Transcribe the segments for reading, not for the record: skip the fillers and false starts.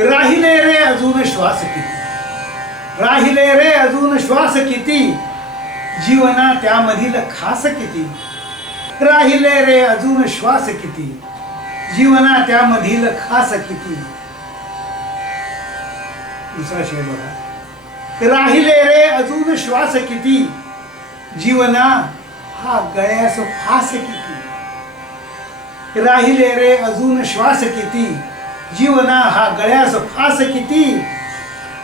राहिले रे अजून श्वास किती, राहिले रे अजून श्वास किती, जीवना त्यामधील खास किती, राहिले रे अजून श्वास किती, जीवना त्यामधील खास किती. दुसरा शेर बघा. राहिले रे अजून श्वास किती, जीवना हा गळ्यास फास किती. राहिले रे अजून श्वास किती, जीवना हा गळ्यास फास किती.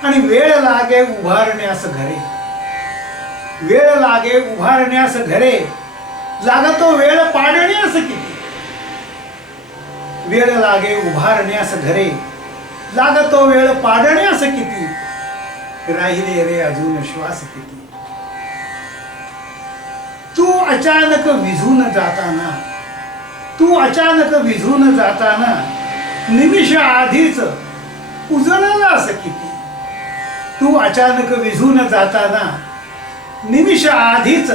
आणि वेळ लागे उभारण्यास घरे, वेळ लागे उभारण्यास घरे, लागतो वेळ पाडण्यास किती. वेळ लागे उभारण्यास घरे, लागतो वेळ पाडण्यास किती. राहिले रे अजून श्वास किती. तू अचानक विझून जाताना, तू अचानक विझून जाताना, निमिष आधीच उजळलास किती. तू अचानक विझून जाताना, निमिष आधीच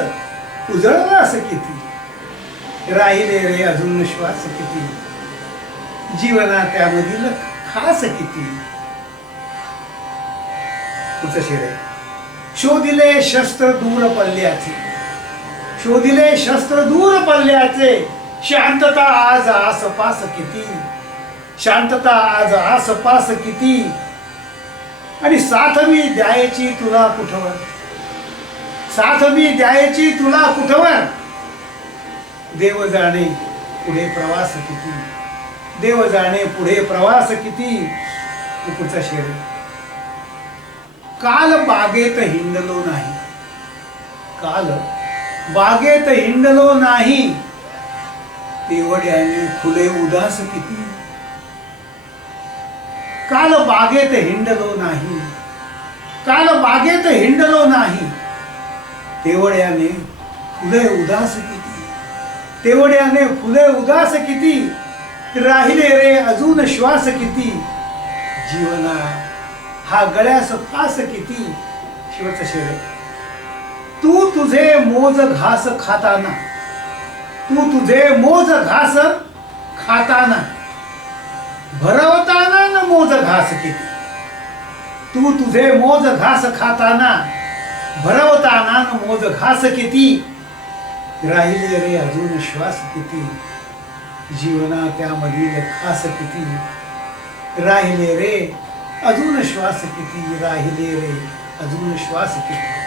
उजळलास किती. राहिले रे अजून श्वास किती, जीवना त्यामधील खास किती. पुढचं शेर आहे. शोधिले शस्त्र दूर पल्ल्याचे, शोधिले शस्त्र दूर पल्ल्याचे, शांतता आज आसपास किती. शांतता आज आसपास किती. आणि साथ मी द्यायची तुला कुठवर, साथ मी द्यायची तुला कुठवर. देव जाणे पुढे प्रवास किती, देव जाणे पुढे प्रवास किती. पुढचा शेर. काल बागेत हिंडलो नाही, काल बागेत हिंडलो नाही, तेवढ्याने फुले उदास किती. काल बागेत हिंडलो नाही, काल बागेत हिंडलो नाही, तेवढ्याने फुले उदास किती. तेवढ्याने फुले उदास किती. राहिले रे अजून श्वास किती, जीवना हा गळ्यास फास किती. शेवटचा शेर. तू तुझे मोज घास खाताना, तू तुझे मोज घास खाताना, भरवताना न मोज घास किती. तू तुझे मोज घास खाताना, भरवताना न मोज घास किती. राहिले रे अजून श्वास किती, जीवना त्यामधील खास किती. राहिले रे अजून श्वास किती, राहिले रे अजून श्वास किती.